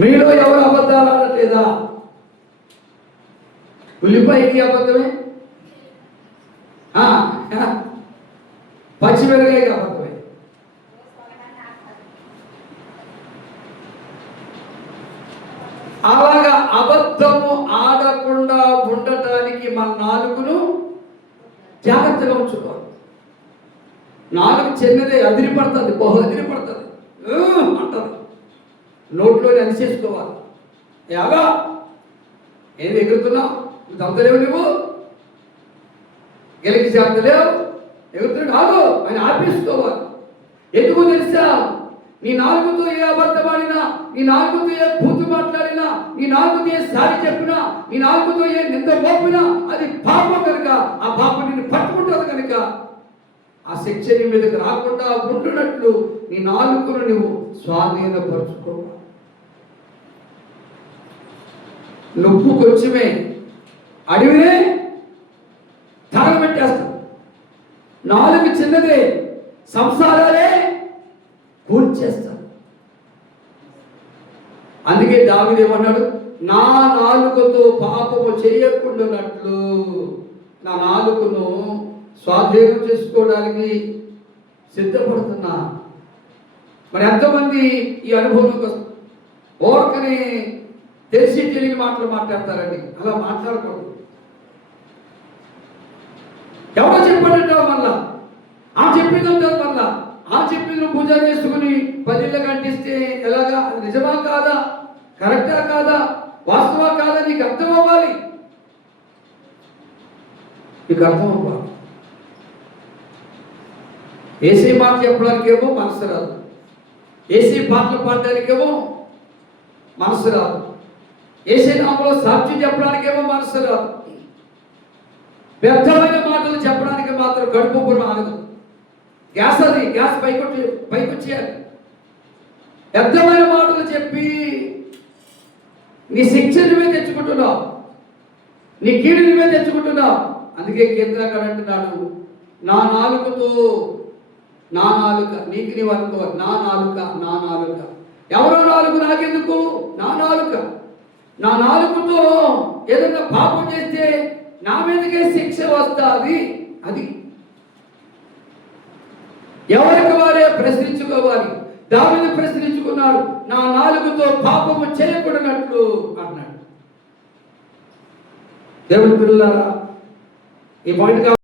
మీలో ఎవరు అబద్ధాలు ఆడలేదా? ఉల్లిపాయకి అబద్ధమే, పచ్చిమిరకాయకి అబద్ధమే. అలాగా అబద్ధము ఆడకుండా ఉండటానికి మన నాలుగును జాగ్రత్తగా ఉంచుకోవాలి. నాలుగు చిన్నదే, అదిరిపడుతుంది, అదిరిపడుతుంది అంటారు, నోట్లోనే అనిచేసుకోవాలి. యాగా ఏమి ఎగురుతున్నావు, దంతలేవు, నువ్వు గెలికి చేతలేవు, ఎగురుతున్నాడు, ఆగు అని ఆపేసుకోవాలి. ఎందుకు తెలుసా? నీ నాలుగుతో ఏ అబద్ధమాడినా, నీ నాలుగుతో ఏ బూతు మాట్లాడినా, నీ నాలుగుతో ఏ సారి చెప్పినా, నీ నాలుగుతో ఏ నింద మోపినా అది పాపం కనుక, ఆ పాపం నిన్ను పట్టుకుంటుంది కనుక ఆ శిక్ష నీ మీదకి రాకుండా ఉంటున్నట్లు నీ నాలుగును నువ్వు స్వాధీనపరుచుకోవాలి. నొప్పు కొంచెమే అడవినే తగలబెట్టేస్తాం. నాలుగు చిన్నదే, సంసారాలే కూల్చేస్తాడు. అందుకే దావీదు ఏమన్నాడు? నా నాలుకతో పాపము చేయకుండానట్లు నా నాలుకను స్వాధీనం చేసుకోవడానికి సిద్ధపడుతున్నా. మరి ఎంతమంది ఈ అనుభవంలోకి వస్తారు? ఓర్కని తెలిసి తెలియని మాటలు మాట్లాడతారండి. అలా మాట్లాడకూడదు. ఎవరో చెప్పాడంటావు మళ్ళా, ఆ చెప్పిందంటారు మళ్ళా, ఆ చెప్పింది పూజ చేసుకుని 10 ఇళ్ళకి అంటిస్తే ఎలాగా? నిజమా కాదా, కరెక్టా కాదా, వాస్తవా కాదా నీకు అర్థం అవ్వాలి. నీకు అర్థం అవ్వాలి. ఏసీ మాట చెప్పడానికేమో మనసు రాదు, ఏసీ పాటలు పాడడానికేమో మనసు రాదు, ఏసీ నామలో సాక్షి చెప్పడానికేమో మనసు రాదు, వ్యర్థమైన మాటలు చెప్పడానికి మాత్రం కడుపు కూడా ఆగదు. గ్యాస్ అది, గ్యాస్ పైకొచ్చేయాలి. వ్యర్థమైన మాటలు చెప్పి నీ శిక్ష నువ్వే తెచ్చుకుంటున్నావు, నీ కీడు నువ్వే తెచ్చుకుంటున్నావు. అందుకే కేంద్రంగా అంటున్నాడు, నా నాలుకతో, నా నాలుక నీకు నీవు అనుకోవాలి, నా నాలుక, నా నాలుక. ఎవరో నాలుగు నాకెందుకు? నా నాలుక, నా నాలుకతో ఏదన్నా పాపం చేస్తే నా మీదకే శిక్ష వస్తుంది. అది ఎవరికి వారే ప్రశ్నించుకోవాలి. దావీదు ప్రశ్నించుకున్నాడు, నా నాలుగుతో పాపము చేయకూడనట్లు అన్నాడు. దేవుని పిల్లలారా, ఈ పాయింట్